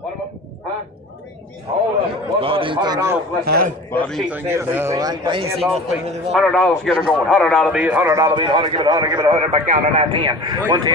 What about, huh? Hold up. $100. Let's go. Let's cheat. $10, $100. Get her going. $100 bill. $100 bill. $100. Give it 100. Give it 100. Back down to 10. 110.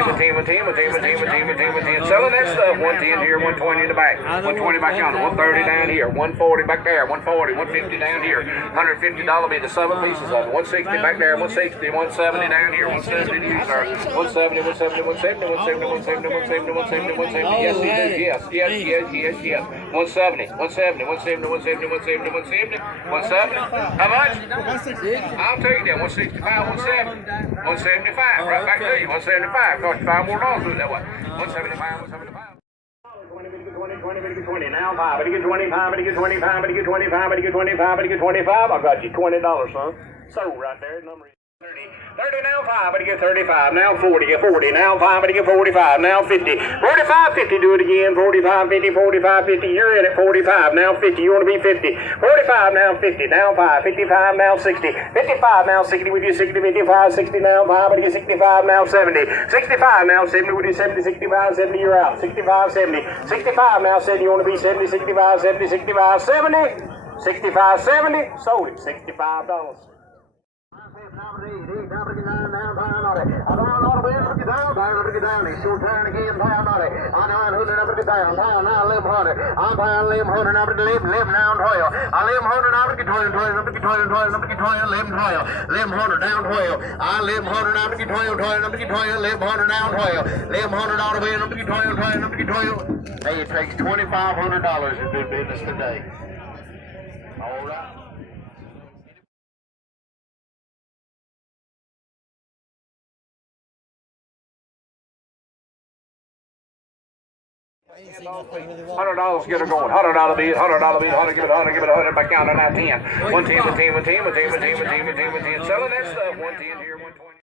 Selling that stuff. 110 here. 120 in the back. 120 back down. 130 down here. 140 back there. 140. 150 down here. $150 bill. The 7 pieces of it. 160 back there. 160. 170 down here. 170 to you, sir. 170. 170. 170. 170. 170. 170. 170. 170. Yes, he does. Yes. 170. 170, 170, 170, 170, 170, 170. How much? I'll take that. 165, 170, 175. Right back to you. 175. Cost you $5 more to do it that way. 175, 175. 20, now 5, but you get 25, but you get 25, but you get 25, but you get 25, but you get 25. I got you $20, son. So right there, number 30 now 5, but you get 35, now 40, get 40, now 5, but you get 45, now 50, 45, 50, do it again, 45, 50, 45, 50, you're in at 45, now 50, you want to be 50, 45, now 50, now 5, 55, now 60, 55, now 60, with you 60, 55, 60, now 5, but you get 65, now 70, 65, now 70, with you 70, 65, 70, you're out, 65, 70, 65, now 70, you want to be 70, 65, 70, 65, 70, 65, 70, sold it, $65. Hey, it takes $2,500 to do business today. All right. $100, get her going. $100 bill. $100 bill. 100. Give it 100. Give it 100. Back down to 10. 110. Selling that stuff. 110 here. 120.